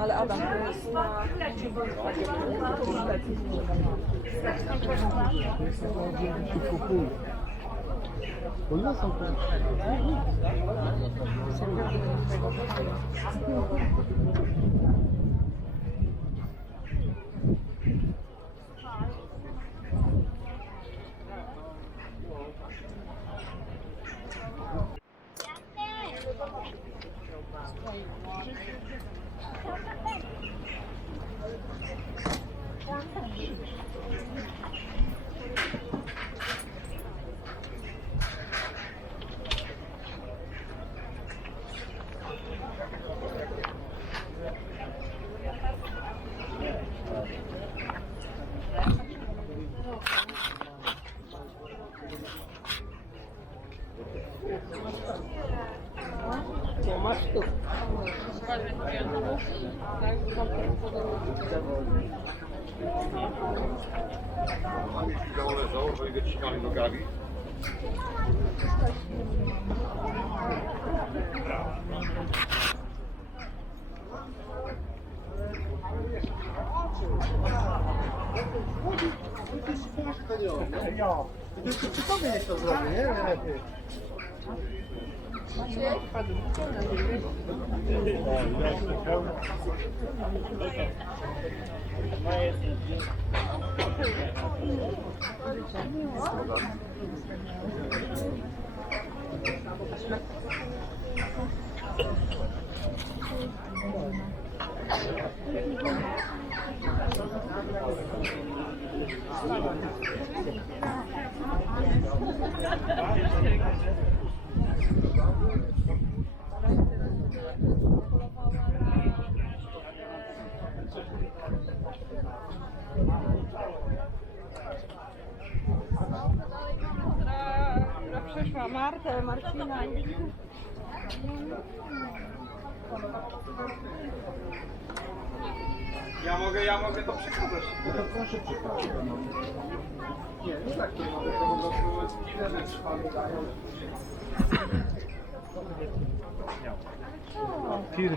Ale Adam, to jest na... 몰라서 그래. Nie, masz tu. Dole założę i wyciskali nogami. Ja. To jeszcze przy Dificilmente as galinhas, né, filho? Marta, Marcina. Ja mogę, ja mogę to przekazać. No to proszę przykładać. Nie, nie tak nie mogę, to po prostu ile rzeczy pan dają. Tiry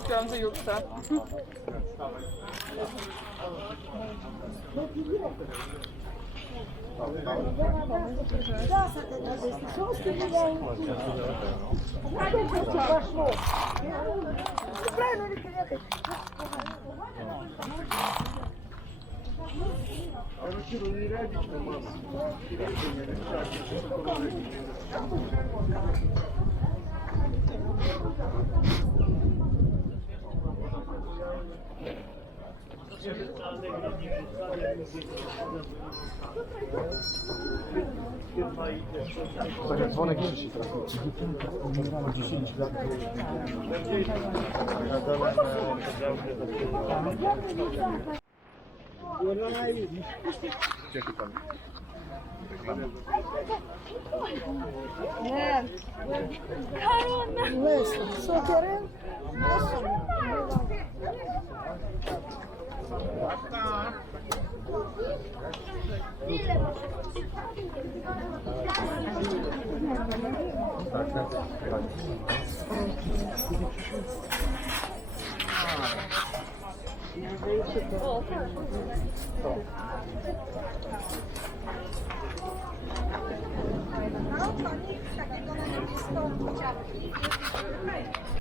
küçük Gamze yoksa. Thank you. Tak jak dzwonek krzyczy teraz. Cieszy pan. Nie. Karol. Lesson. Co Karol? Lesson. Pani takiego na niebieską czapki.